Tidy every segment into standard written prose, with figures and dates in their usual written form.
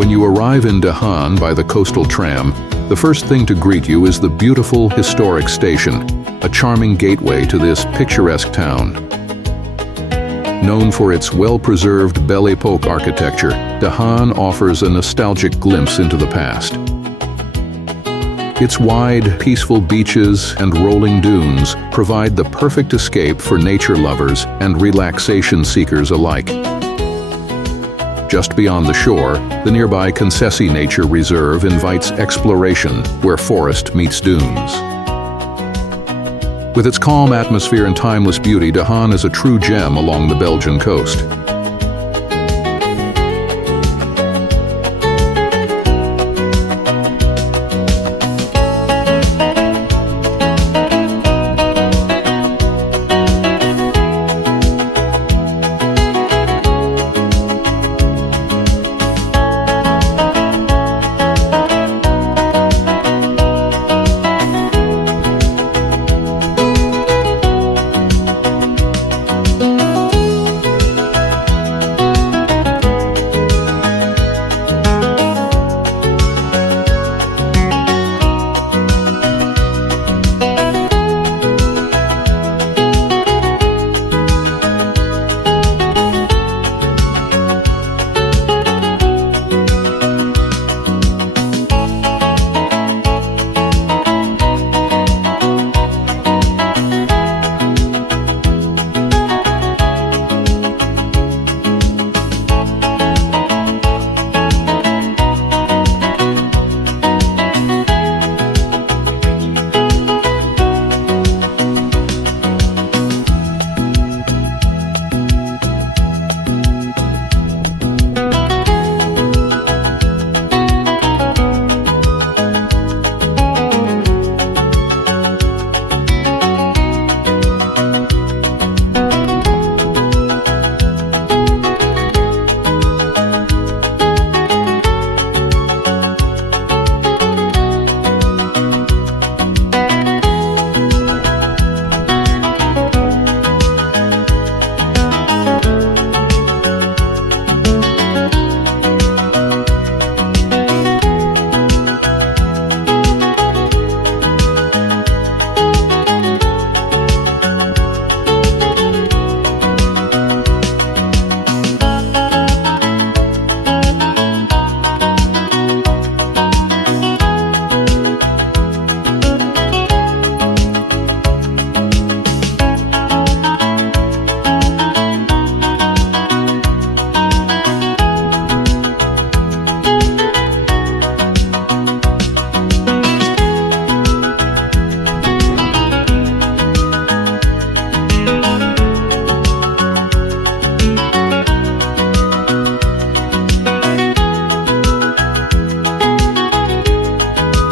When you arrive in Haan by the coastal tram, the first thing to greet you is the beautiful historic station, a charming gateway to this picturesque town. Known for its well-preserved Belle Epoque architecture, Haan offers a nostalgic glimpse into the past. Its wide, peaceful beaches and rolling dunes provide the perfect escape for nature lovers and relaxation seekers alike. Just beyond the shore, the nearby Concessi Nature Reserve invites exploration, where forest meets dunes. With its calm atmosphere and timeless beauty, Haan is a true gem along the Belgian coast.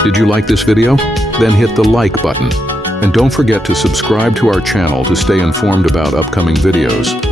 Did you like this video? Then hit the like button. And don't forget to subscribe to our channel to stay informed about upcoming videos.